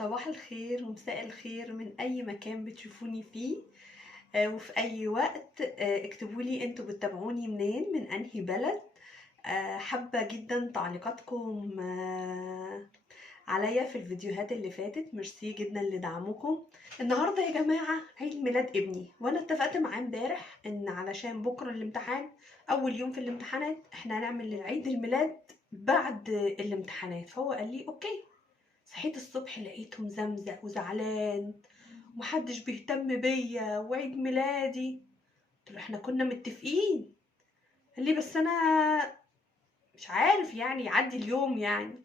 صباح الخير ومساء الخير من اي مكان بتشوفوني فيه. وفي اي وقت اكتبوا لي انتوا بتتابعوني منين، من انهي بلد. حابة جدا تعليقاتكم عليا في الفيديوهات اللي فاتت. ميرسي جدا لدعمكم. النهارده يا جماعة عيد ميلاد ابني، وانا اتفقت معاه امبارح ان علشان بكرة الامتحان، اول يوم في الامتحانات، احنا هنعمل عيد الميلاد بعد الامتحانات. فهو قال لي اوكي. صحيت الصبح لقيته مزمزق وزعلان ومحدش بيهتم بيا وعيد ميلادي. قلت له احنا كنا متفقين. قال لي بس انا مش عارف يعني يعدي اليوم يعني.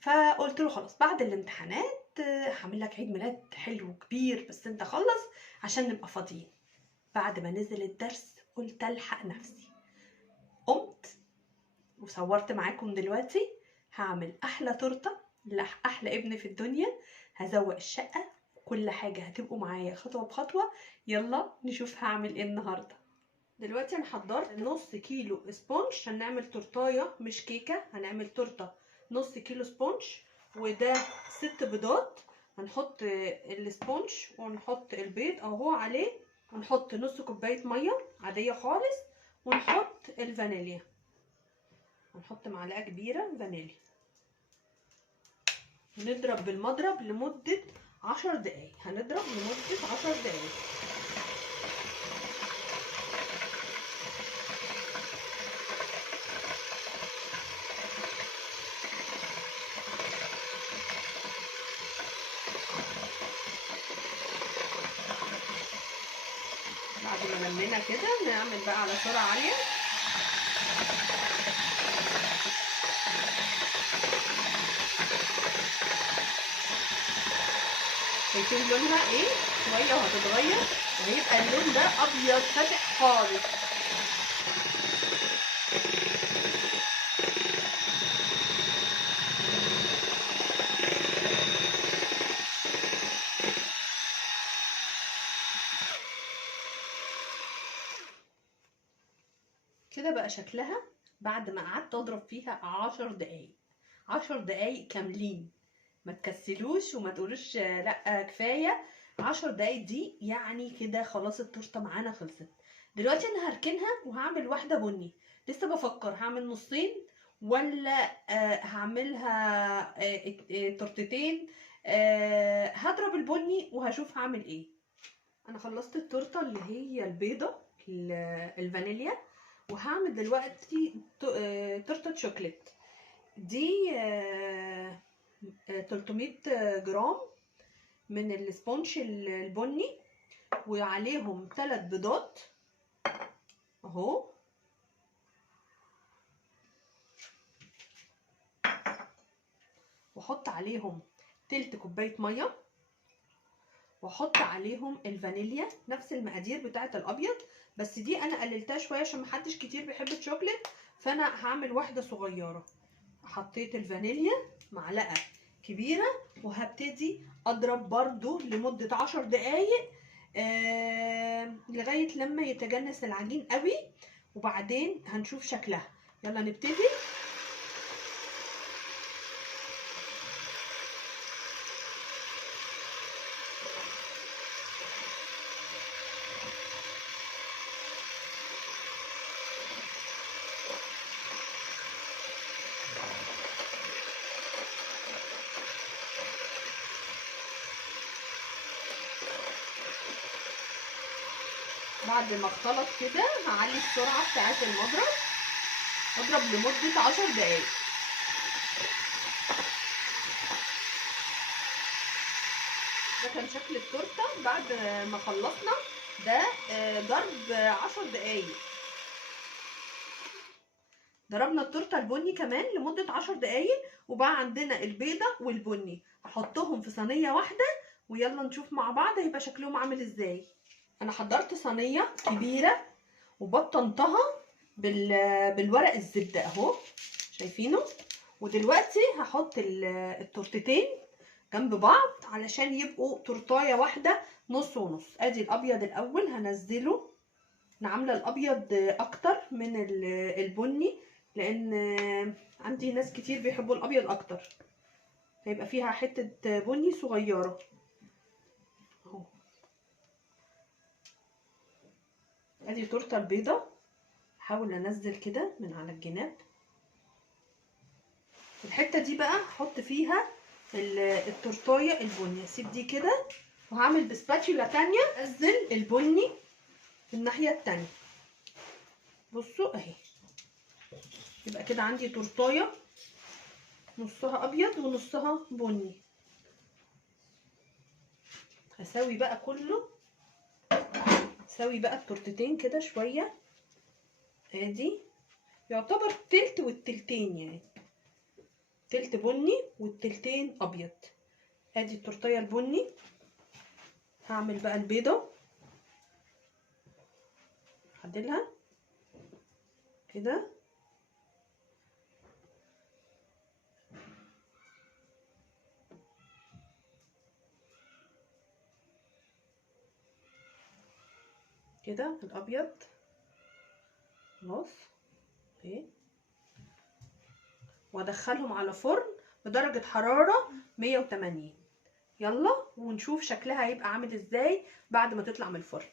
فقلت له خلاص بعد الامتحانات هعمل لك عيد ميلاد حلو كبير، بس انت خلص عشان نبقى فاضيين. بعد ما نزل الدرس قلت الحق نفسي، قمت وصورت معاكم دلوقتي. هعمل احلى تورته لاحلى ابن في الدنيا، هزوق الشقه، كل حاجه هتبقوا معايا خطوه بخطوه. يلا نشوف هعمل ايه النهارده. دلوقتي انا حضرت نص كيلو سبونج عشان نعمل تورتايه مش كيكه، هنعمل تورته نص كيلو سبونج. وده 6 بيضات. هنحط السبونج ونحط البيض اهو عليه، ونحط نص كوبايه ميه عاديه خالص، ونحط الفانيليا. هنحط معلقه كبيره فانيليا، ونضرب بالمضرب لمده 10 دقايق. هنضرب لمده 10 دقايق. بعد ما لمينا كده نعمل بقى على سرعه عاليه. شايفين لونها ايه؟ شويه وهتتغير وهيبقى اللون ده ابيض فاتح خالص. كده بقى شكلها بعد ما قعدت اضرب فيها 10 دقايق. 10 دقايق كاملين، ما تكسلوش وما تقولوش لا كفايه. 10 دقايق دي يعني كده خلاص التورته معانا خلصت. دلوقتي انا هركنها وهعمل واحده بني. لسه بفكر هعمل نصين ولا هعملها تورتتين. هضرب البني وهشوف هعمل ايه. انا خلصت التورته اللي هي البيضه الفانيليا، وهعمل دلوقتي تورته شوكليت. دي 300 جرام من السبونج البني، وعليهم 3 بيضات اهو، واحط عليهم تلت كوبايه ميه، واحط عليهم الفانيليا نفس المقادير بتاعه الابيض، بس دي انا قللتها شويه عشان محدش كتير بيحب الشوكليت، فانا هعمل واحده صغيره. حطيت الفانيليا معلقه كبيره، وهبتدي اضرب برضو لمده 10 دقايق لغايه لما يتجانس العجين قوي، وبعدين هنشوف شكلها. يلا نبتدي. بعد ما اختلط كده هعلي السرعه بتاعه المضرب، اضرب لمده 10 دقايق. ده كان شكل التورته بعد ما خلصنا. ده ضرب 10 دقايق. ضربنا التورته البني كمان لمده 10 دقايق، وبقى عندنا البيضه والبني. هحطهم في صينيه واحده ويلا نشوف مع بعض هيبقى شكلهم عامل ازاي. انا حضرت صينيه كبيره وبطنتها بالورق الزبده اهو، شايفينه. ودلوقتي هحط التورتتين جنب بعض علشان يبقوا تورتايه واحده نص ونص. ادي الابيض الاول هنزله. انا عامله الابيض اكتر من البني لان عندي ناس كتير بيحبوا الابيض اكتر. هيبقى فيها حته بني صغيره اهو. ادي تورته البيضه، احاول انزل كده من على الجناب. الحته دي بقى احط فيها التورتايه البني، اسيب دي كده وهعمل بسباتشولا تانية انزل البني الناحيه التانية. بصوا اهي، يبقى كده عندي تورتايه نصها ابيض ونصها بني. هسوي بقى كله، هسوي بقى التورتتين كده شويه. ادي يعتبر تلت والتلتين، يعني تلت بني والتلتين ابيض. ادي التورتيه البني. هعمل بقى البيضه، هعدلها كده كده الابيض خلاص اهي، وادخلهم على فرن بدرجه حراره 180. يلا ونشوف شكلها هيبقى عامل ازاي بعد ما تطلع من الفرن.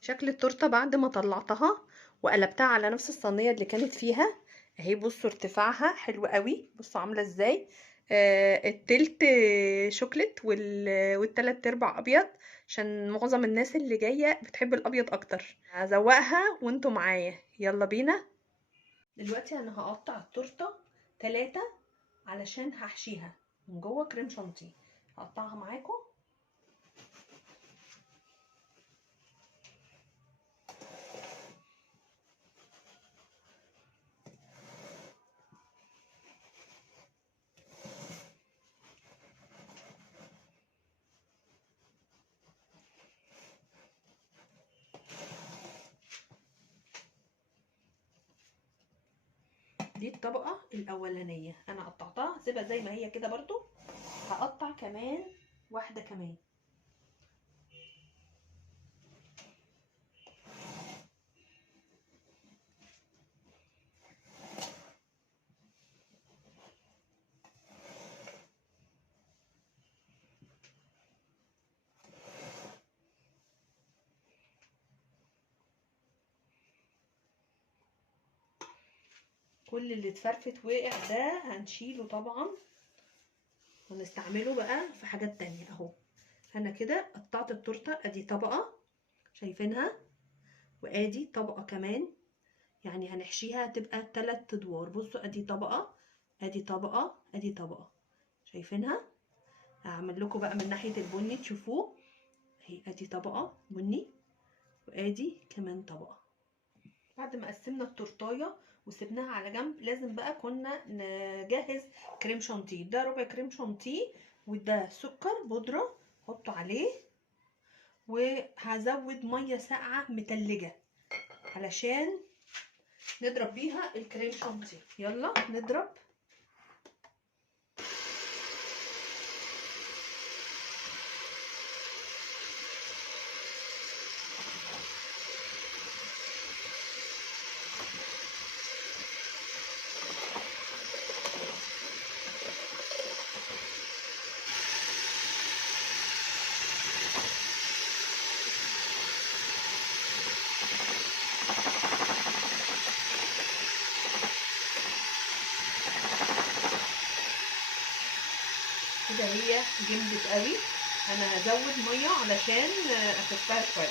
شكل التورته بعد ما طلعتها وقلبتها على نفس الصينيه اللي كانت فيها اهي. بصوا ارتفاعها حلو قوي، بصوا عامله ازاي. التلت شوكليت والتلات ارباع ابيض، عشان معظم الناس اللي جايه بتحب الابيض اكتر. هزوقها وانتوا معايا، يلا بينا. دلوقتي انا هقطع التورته 3 علشان هحشيها من جوه كريم شانتيه. هقطعها معاكم. دي الطبقه الاولانيه انا قطعتها، هسيبها زي ما هي كده برضو. هقطع كمان واحده كمان. كل اللي اتفرفت وقع ده هنشيله طبعا ونستعمله بقى في حاجات تانية. اهو انا كده قطعت التورته، ادي طبقه شايفينها، وادي طبقه كمان، يعني هنحشيها تبقى 3 ادوار. بصوا ادي طبقه، ادي طبقه، ادي طبقه، شايفينها. هعمل لكم بقى من ناحيه البني تشوفوه اهي. ادي طبقه بني وادي كمان طبقه. بعد ما قسمنا التورتايه وسبناها على جنب، لازم بقى كنا نجهز كريم شانتيه. ده ربع كريم شانتيه وده سكر بودره حطه عليه، وهزود ميه ساقعه متلجه علشان نضرب بيها الكريم شانتيه. يلا نضرب. كده هي جمدت قوي. انا هزود ميه علشان اخفها شويه.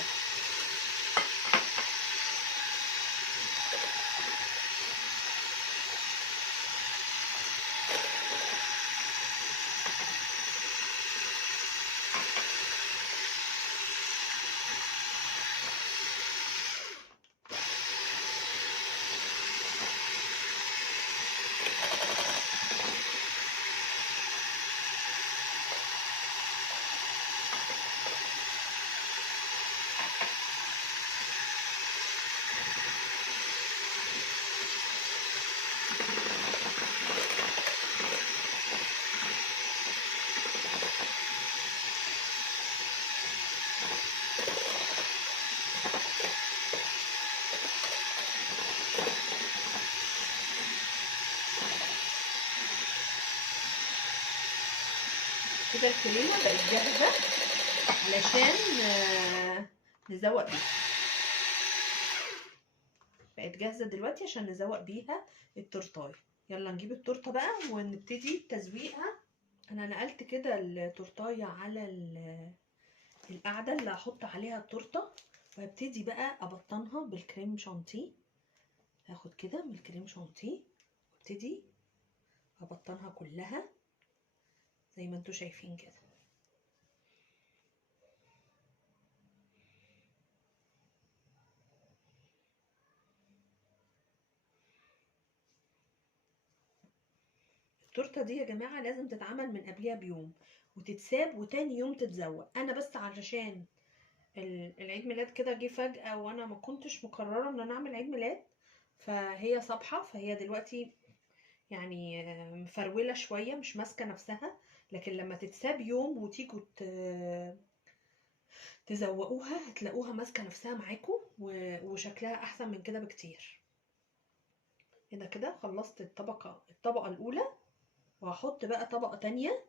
كده الكريمه بقت جاهزه علشان نزوق بيها. بقت جاهزه دلوقتي عشان نزوق بيها التورتايه. يلا نجيب التورته بقى ونبتدي تزويقها. انا نقلت كده التورتايه على القاعده اللي هحط عليها التورته، وهبتدي بقى ابطنها بالكريم شانتيه. هاخد كده من الكريم شانتيه وابتدي ابطنها كلها زي ما انتوا شايفين كده. التورته دي يا جماعه لازم تتعمل من قبلها بيوم وتتساب وتاني يوم تتزوق. انا بس علشان العيد ميلاد كده جه فجأة وانا ما كنتش مقررة ان انا اعمل عيد ميلاد، فهي صبحة، فهي دلوقتي يعني مفرولة شوية مش ماسكة نفسها. لكن لما تتساب يوم وتيجوا تزوقوها هتلاقوها ماسكة نفسها معاكم وشكلها احسن من كده بكتير. هنا كده خلصت الطبقة الاولى، وهحط بقى طبقة تانية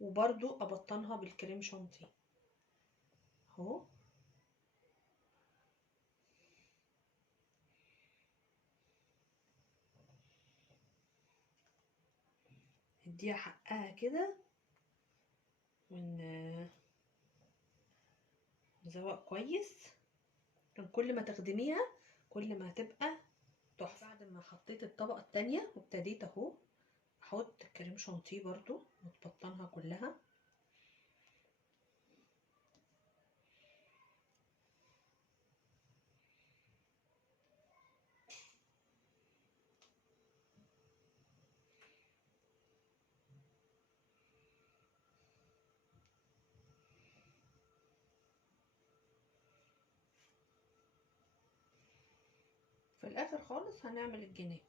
وبرضو ابطنها بالكريم شانتيه اهو. نديها حقها كده ونزوق كويس. كل ما تخدميها كل ما هتبقى تحفه. بعد ما حطيت الطبقه التانية وابتديت اهو احط كريم شانتيه برضو وتبطنها كلها. في الاخر خالص هنعمل الجناب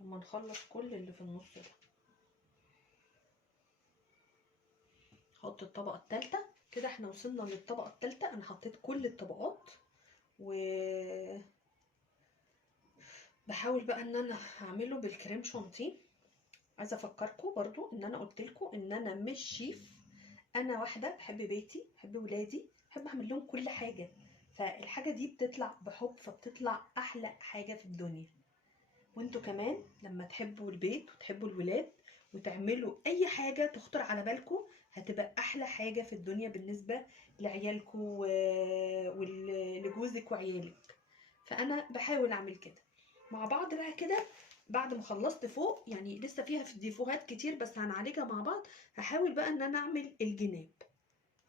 لما نخلص كل اللي في النص ده. نحط الطبقه الثالثه كده. احنا وصلنا للطبقه الثالثه. انا حطيت كل الطبقات و بحاول بقى ان انا اعمله بالكريم شانتيه. عايزه افكركم برضو ان انا قلت لكم ان انا مش شيف، انا واحده بحب بيتي بحب ولادي بحب اعمل لهم كل حاجه، فالحاجه دي بتطلع بحب فبتطلع احلى حاجه في الدنيا. وانتوا كمان لما تحبوا البيت وتحبوا الولاد وتعملوا اي حاجه تخطر على بالكم هتبقى احلى حاجه في الدنيا بالنسبه لعيالكم ولجوزك وعيالك. فانا بحاول اعمل كده مع بعض بقى كده. بعد ما خلصت فوق يعني لسه فيها في ديفوهات كتير بس هنعالجها مع بعض. هحاول بقى ان انا اعمل الجناب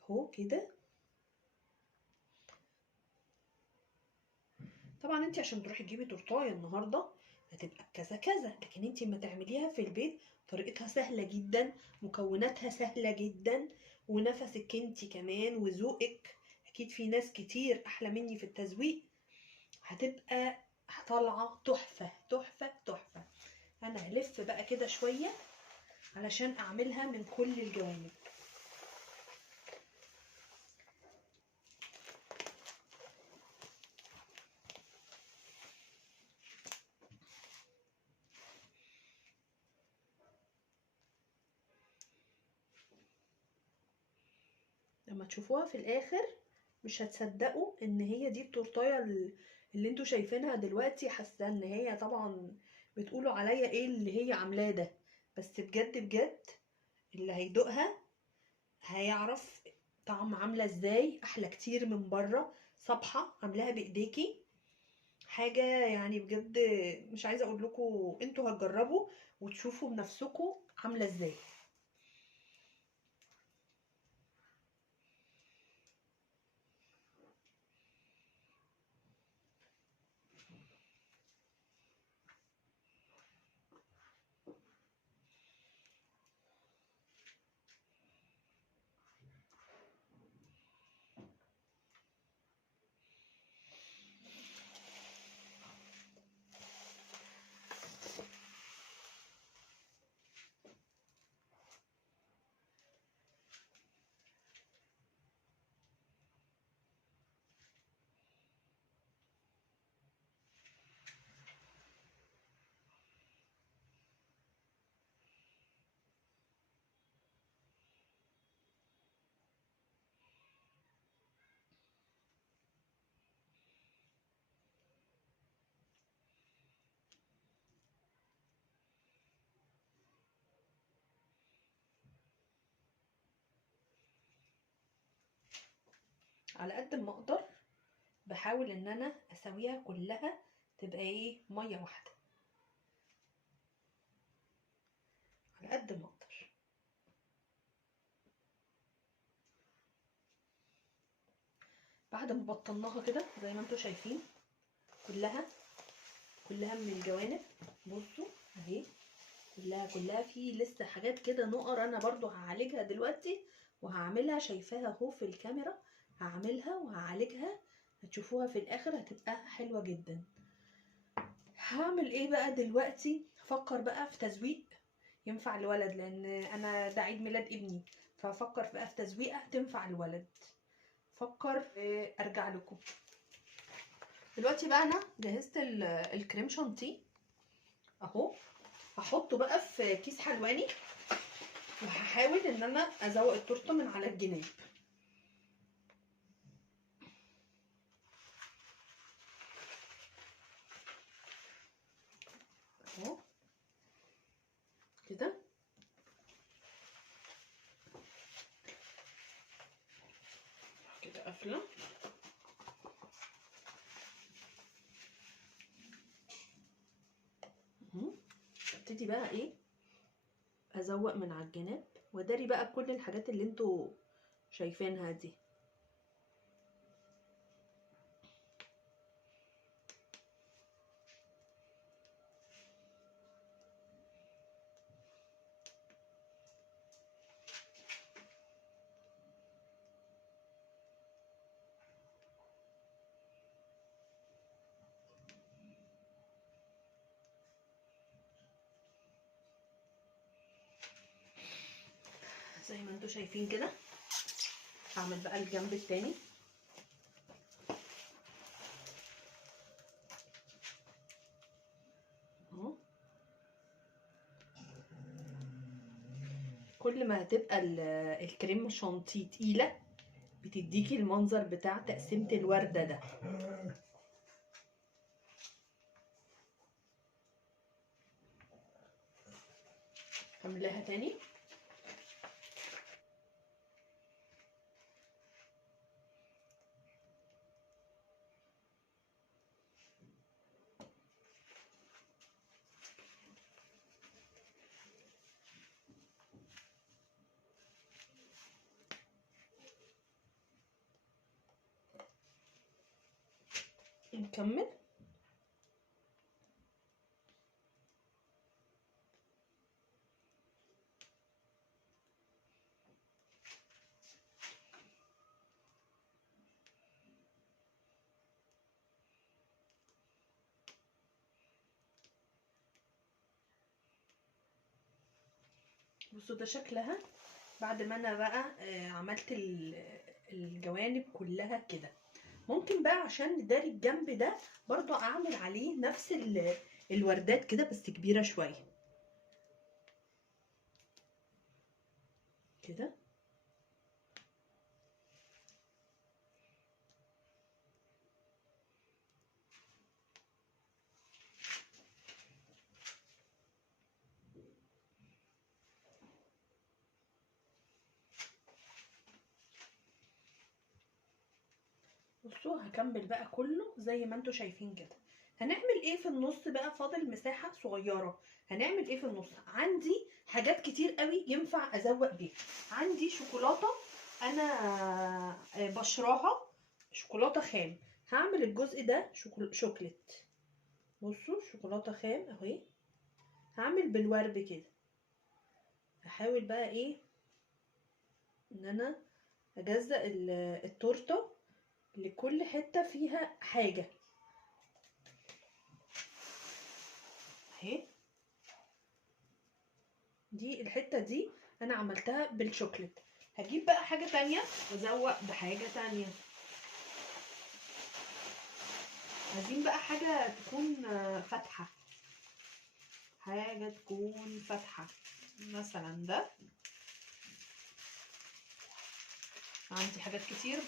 اهو كده. طبعا انت عشان تروحي تجيبي تورتايه النهارده هتبقى بكذا كذا، لكن انت لما تعمليها في البيت طريقتها سهله جدا، مكوناتها سهله جدا، ونفسك انت كمان وذوقك. اكيد في ناس كتير احلى مني في التزويق. هتبقى طالعه تحفه تحفه تحفه. انا هلف بقى كده شويه علشان اعملها من كل الجوانب. لما تشوفوها في الاخر مش هتصدقوا ان هي دي التورتايه اللي انتوا شايفينها دلوقتي. حاسه ان هي طبعا بتقولوا عليا ايه اللي هي عاملاه ده، بس بجد بجد اللي هيدوقها هيعرف طعم عامله ازاي. احلى كتير من بره. صبحه عاملاها بايديكي حاجه يعني بجد. مش عايزه اقول لكم، انتوا هتجربوا وتشوفوا بنفسكم عامله ازاي. على قد ما اقدر بحاول ان انا اسويها كلها تبقى ايه ميه واحده على قد ما اقدر. بعد ما بطلناها كده زي ما انتم شايفين كلها من الجوانب، بصوا اهي كلها في لسه حاجات كده نقر، انا برضو هعالجها دلوقتي وهعملها، شايفاها اهو في الكاميرا، هعملها وهعالجها، هتشوفوها في الاخر هتبقى حلوة جدا. هعمل ايه بقى دلوقتي؟ هفكر بقى في تزويق ينفع الولد، لان انا ده عيد ميلاد ابني، فهفكر بقى في تزويقه تنفع الولد. فكر ارجع لكم دلوقتي. بقى انا جهزت الكريم شانتيه اهو، هحطه بقى في كيس حلواني وهحاول ان انا ازوق التورته من على الجناب اهو كده. كده قافله اهو. ابتدي بقى ايه ازوق من على الجناب واداري بقى كل الحاجات اللي انتوا شايفينها دي. زي ما انتوا شايفين كده. هعمل بقى الجنب التاني اهو. كل ما هتبقى الكريم شانتيه تقيله بتديكي المنظر بتاع تقسيمه الورده ده. هعملها تاني. نكمل. بصوا ده شكلها بعد ما انا بقى عملت الجوانب كلها كده. ممكن بقى عشان نداري الجنب ده برضو اعمل عليه نفس الوردات كده بس كبيرة شوية كده. بصوا هكمل بقى كله زي ما انتوا شايفين كده. هنعمل ايه في النص بقى؟ فاضل مساحة صغيرة. هنعمل ايه في النص؟ عندي حاجات كتير قوي ينفع ازوق بيها. عندي شوكولاتة انا بشراها، شوكولاتة خام. هعمل الجزء ده شوكليت. بصوا شوكولاتة خام اهي. هعمل بالورد كده. هحاول بقى ايه ان انا اجزأ التورته لكل حته فيها حاجه اهي. دي الحته دي انا عملتها بالشوكليت. هجيب بقى حاجه تانية وازوق بحاجه تانية. عايزين بقى حاجه تكون فاتحه، حاجه تكون فاتحه مثلا ده. عندي حاجات كتير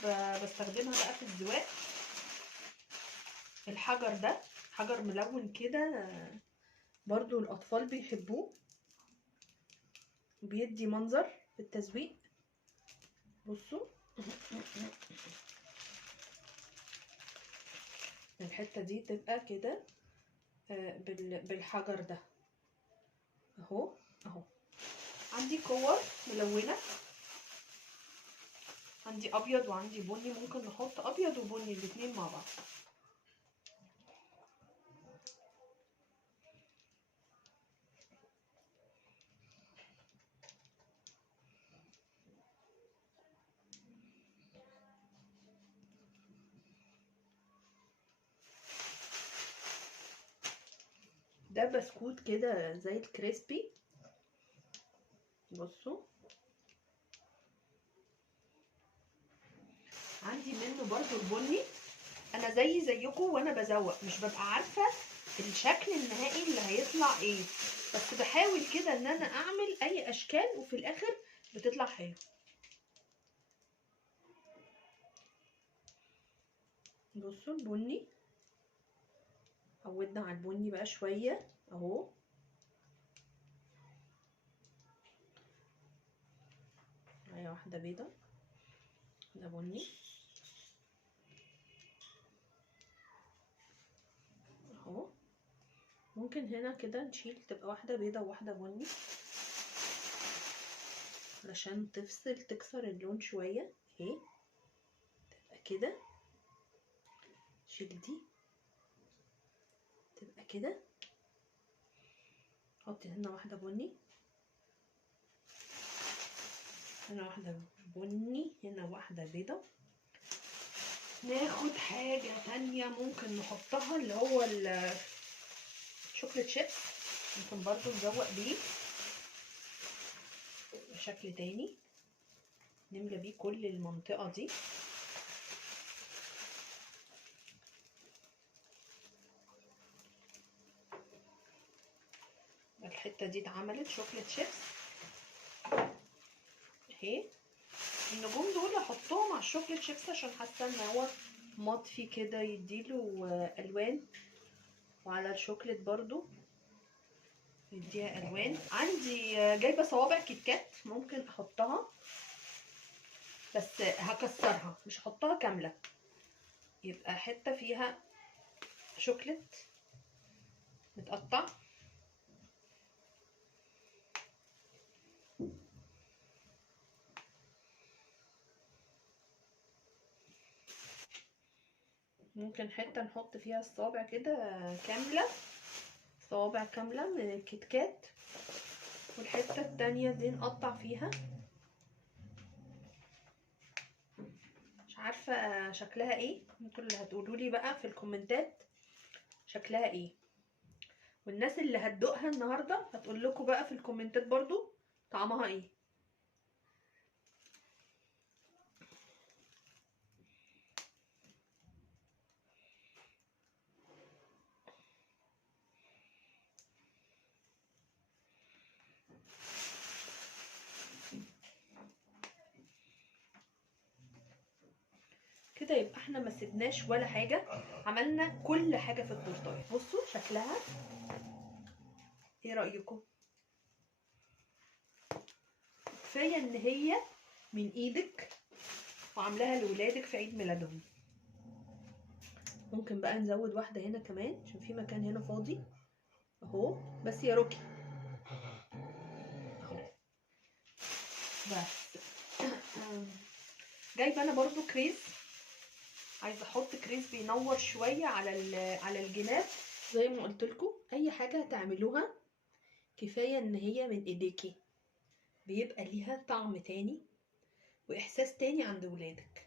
بستخدمها بقى في الزواق. الحجر ده حجر ملون كده برضو الاطفال بيحبوه، بيدي منظر في التزويق. بصوا الحتة دي تبقى كده بالحجر ده اهو اهو. عندي كور ملونة، عندي ابيض وعندي بني، ممكن نحط ابيض وبني الاتنين مع بعض. ده بسكوت كده زي الكريسبي، بصوا عندي منه برضو البني. انا زيكم وانا بزوق مش ببقى عارفه الشكل النهائي اللي هيطلع ايه، بس بحاول كده ان انا اعمل اي اشكال وفي الاخر بتطلع حلو. بصوا البني، عودنا على البني بقى شويه اهو. معايا واحده بيضه، ده بني اهو. ممكن هنا كده نشيل تبقى واحده بيضه وواحده بني علشان تفصل تكسر اللون شويه اهي، تبقى كده. شيل دي تبقى كده، حط هنا واحده بني، هنا واحده بني، هنا واحده بيضه. ناخد حاجه تانية ممكن نحطها اللي هو الشوكليت شيبس، ممكن برضو نزوق بيه بشكل تاني، نملى بيه كل المنطقه دي. الحته دي اتعملت شوكليت شيبس اهي. النجوم دول احطهم على الشوكليت شيبس عشان حاسه ان هو مطفي كده يديله الوان، وعلى الشوكليت برضو يديها الوان. عندي جايبه صوابع كيت كات ممكن احطها، بس هكسرها مش هحطها كامله، يبقى حته فيها شوكليت متقطع. ممكن حته نحط فيها الصوابع كده كامله، صوابع كامله من الكيت كات، والحته التانية دي نقطع فيها. مش عارفه شكلها ايه، انتوا اللي هتقولوا لي بقى في الكومنتات شكلها ايه، والناس اللي هتدوقها النهارده هتقول لكم بقى في الكومنتات برضو طعمها ايه. كده يبقى احنا ما سيبناش ولا حاجه، عملنا كل حاجه في التورتايه. بصوا شكلها ايه رايكم؟ كفايه ان هي من ايدك وعاملاها لولادك في عيد ميلادهم. ممكن بقى نزود واحده هنا كمان عشان في مكان هنا فاضي اهو، بس يا روكي اهو بس. جايبه انا برضو كريز، عايزه احط كريز بينور شويه على الجناب. زي ما قلت لكم اي حاجه هتعملوها كفايه ان هي من ايديكي، بيبقى ليها طعم تاني واحساس تاني عند ولادك.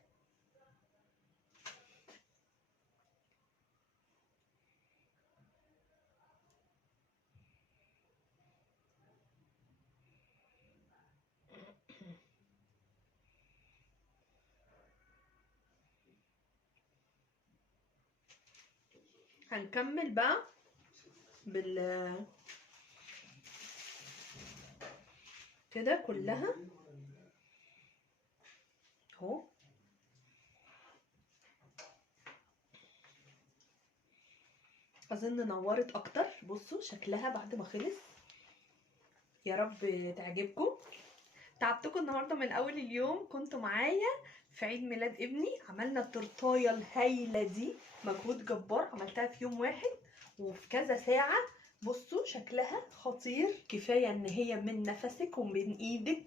هنكمل بقى كده كلها اهو. اظن نورت اكتر. بصوا شكلها بعد ما خلص، يا رب تعجبكم. تعبتكم النهارده من اول اليوم، كنتوا معايا في عيد ميلاد ابني. عملنا التورتايه الهايله دي، مجهود جبار، عملتها في يوم واحد وفي كذا ساعه. بصوا شكلها خطير، كفايه ان هي من نفسك ومن ايدك.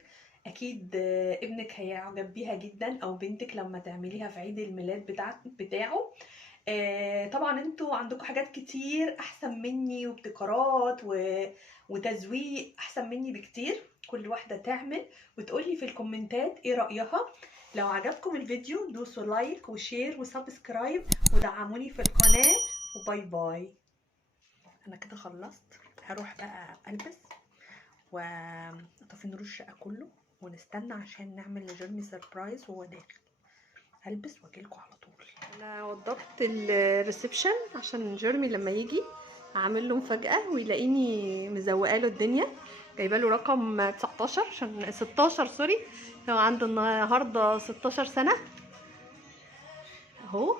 اكيد ابنك هيعجب بيها جدا، او بنتك لما تعمليها في عيد الميلاد بتاعه. طبعا انتوا عندكم حاجات كتير احسن مني، وابتكارات وتزويق احسن مني بكتير. كل واحدة تعمل وتقولي في الكومنتات ايه رأيها. لو عجبكم الفيديو دوسوا لايك وشير وسبسكرايب ودعموني في القناة، وباي باي. انا كده خلصت، هروح بقى البس واطفي نور الشقة كله، ونستنى عشان نعمل لجيرمي سربرايز وهو داخل. هلبس واجيلكوا على طول. انا وضبت الريسبشن عشان جيرمي لما يجي اعمل له مفاجاه ويلاقيني مزوقه له الدنيا. جايبه له رقم 19 عشان 16 سوري، هو عنده النهارده 16 سنه اهو.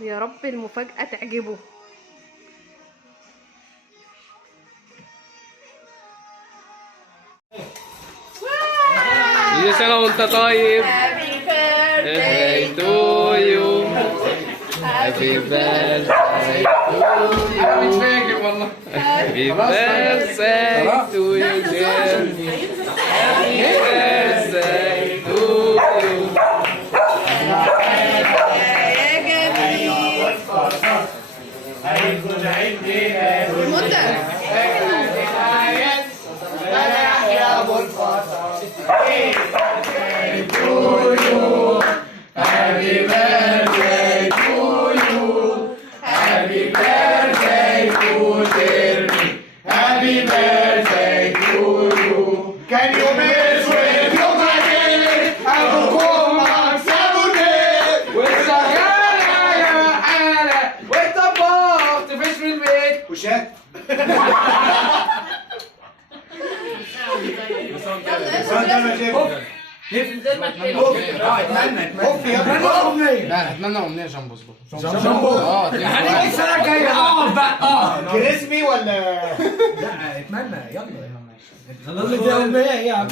يا رب المفاجاه تعجبه. كل سنة وانت طيب. Happy birthday to you. Happy birthday to you. مش فاكر والله. Happy birthday to you. Happy birthday to you. يا جميل. هيكون عيد ميلاد منى. Happy birthday to you. Happy birthday to Jeremy. Happy birthday to you. Can you miss with your money? أبوكم مكسبوني. والسهرة يا حالة. والطباخ تفش من البيت. وشات. اتمنى امنيه جامبو. جامبو هنيجي السنه الجايه. بقى كريسبي ولا لا اتمنى يلا خلاص دي امنيه ايه يا عم.